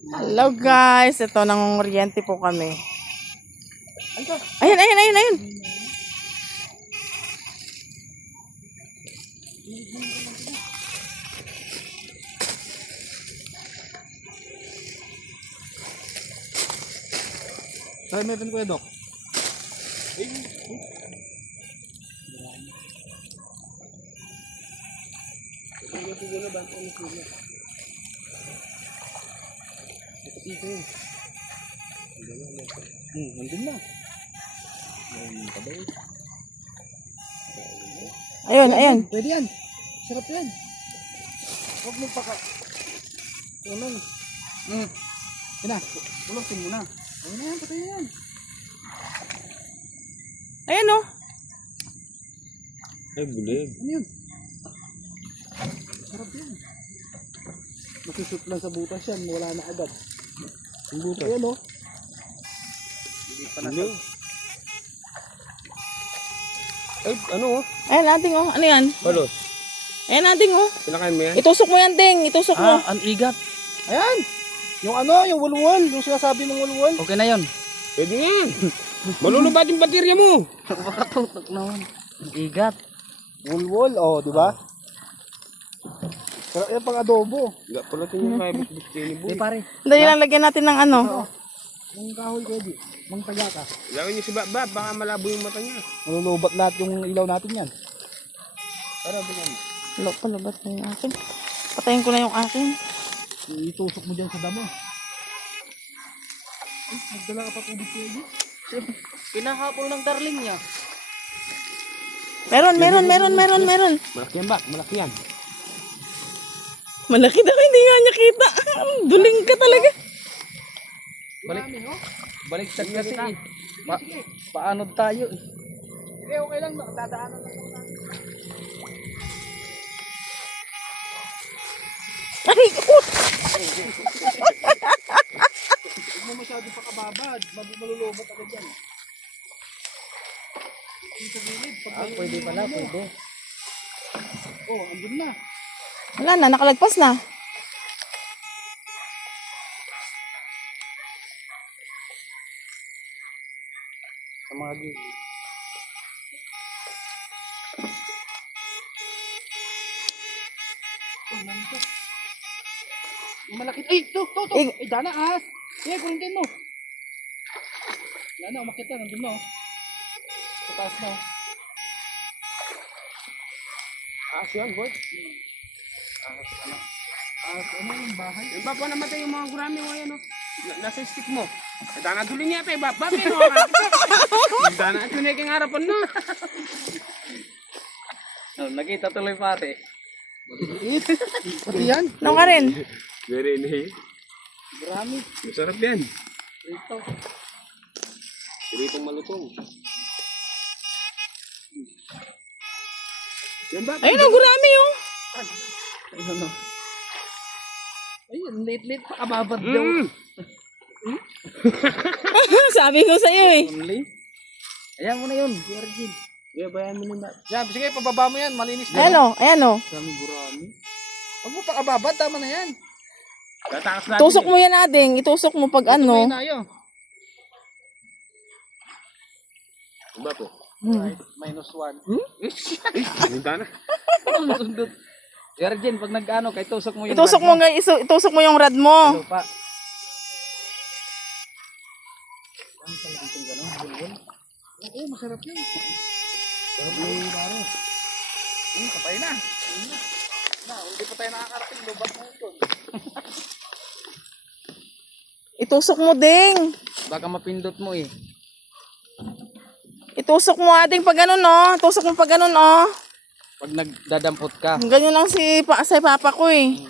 Hello guys, ito nangunguryente po kami. Ayun. Ay, meron ko Dok. Nandun na. Ayun. Pwede yan. Sarap yan. Huwag mo paka... Tulong. Yan na. Pulutin mo na. Ayun na yan. Patay na yan. Ayun oh. Ay, bulig. Ano yun? Sarap yan. Masusut lang sa butas yan. Wala na agad. Yung butas. Ayan o. Hindi pa na. Ay, ano oh? Ayun nating oh. Ano yan? Balos. Ayun nating oh. Pinakain mo yan? Itusok mo yan, Ding. Itusok mo. Ang igat. Ayan. Yung ano, yung wulwul. Yung sinasabi ng wulwul. Okay na yun. Pwede nga yan. Malulubat yung baterya mo. Makatutok naman. Ang igat. Wulwul, oh, di ba? Pero yan pang adobo. Wala pala ito yung kaya bitbit boy. Pare. Dali lang lagyan natin ng ano. Yung kahoy pwede. Mang taga ka. Lawin niyo si Baba, baka malabo yung mata niya. Malulubat lahat yung ilaw natin yan. Para bigyan. Palabat na yung akin. Patayin ko na yung akin. Itusok mo dyan sa damo. Ay, magdala ka pa tubig pwede. Pinahapol ng darling niya. Meron. Malaki yan ba? Malaki yan. Malaki daw, hindi nga niya kita. Duling ka talaga. Baliktad kasi eh. Paano tayo eh. Okay lang, dadaanan lang muna. Ay, oh. Huwag mo masyado pa kababad. Malulubat agad yan. Sa gilid. Pwede pala, pwede. Oh, andun na. Wala na, nakalagpas na. Sa mga gilid. Oh, nandito. Yung malaki. Ay, to. Ay, dana ahas. Sige, kulitin mo. Dana, umakit na. Nandun na. Sa taas na. Ahas yan, boy. Ano yung bahay? Yung Baba namatay yung mga gurami mo yan oh. Nasa stick mo. Dana duling yata eh, Baba. Pero dana ito na yung harapan mo. Nakita tuloy pare. Pati yan. Ano ka rin? Very nice. Marami. Masarap yan. Ito. Piritong malutong. Yan ba? Ayun ang gurami oh. Ayun na. Ayun, late pa kababad daw. Sabi ko sa'yo eh. Only? Ayan mo na yun, Virgin. Yeah, bayan mo na. Yan, sige, pababa mo yan, malinis na. Ayan oh. Dami gurami. Huwag mo pa kababad, tama na yan. Tatakas natin. Tusok mo yan, Ading. Itusok mo pag ano. Ito na yun. Ano ba po? Right, -1. Yung dana. Sundot. Virgin, pag nag-ano, kay tusok mo yung Itusok mo, guys. Itusok mo yung rad mo. lupa. Ang sarap itong gano'n, bulbul. Oo, masarap yun. Sarap yung baro. Kapay na. Hindi pa tayo nakakarating, lubat na ito. Itusok mo, Ding. Baka mapindot mo eh. Itusok mo, Ading, pag ganun oh. Itusok mo pag ganun oh. Pag nagdadampot ka. Ganyan lang si Papa ko eh.